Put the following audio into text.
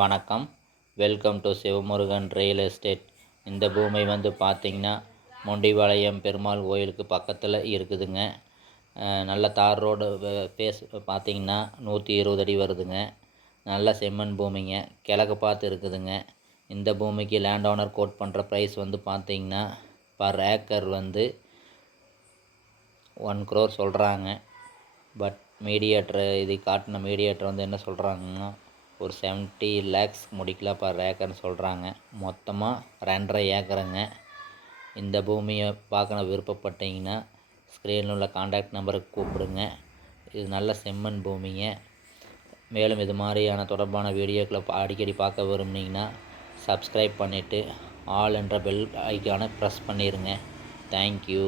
வணக்கம். Welcome to Sivamurugan real estate. இந்த பூமி வந்து பார்த்திங்கன்னா மொண்டிபாளையம் பெருமாள் கோயிலுக்கு பக்கத்தில் இருக்குதுங்க. நல்ல தார் ரோடு பேஸ் பார்த்திங்கன்னா 120 அடி வருதுங்க. நல்ல செம்மண் பூமிங்க. கிழக்கு பார்த்து இருக்குதுங்க. இந்த பூமிக்கு லேண்ட் ஓனர் கோட் பண்ணுற ப்ரைஸ் வந்து பார்த்திங்கன்னா பர் ஏக்கர் வந்து 1 crore சொல்கிறாங்க. பட் மீடியேட்டர் இது காட்டின மீடியேட்டர் வந்து என்ன சொல்கிறாங்கன்னா ஒரு 70 lakhs முடிக்கலாம் பர் ஏக்கர்னு சொல்கிறாங்க. மொத்தமாக 2.5 ஏக்கருங்க. இந்த பூமியை பார்க்கணும் விருப்பப்பட்டீங்கன்னா ஸ்க்ரீனில் உள்ள கான்டாக்ட் நம்பருக்கு கூப்பிடுங்க. இது நல்ல செம்மண் பூமிங்க. மேலும் இது மாதிரியான தொடர்பான வீடியோக்களை அடிக்கடி பார்க்க விரும்புனீங்கன்னா சப்ஸ்கிரைப் பண்ணிவிட்டு ஆல் என்ற பெல் ஐக்கானை ப்ரெஸ் பண்ணிடுங்க. தேங்க்யூ.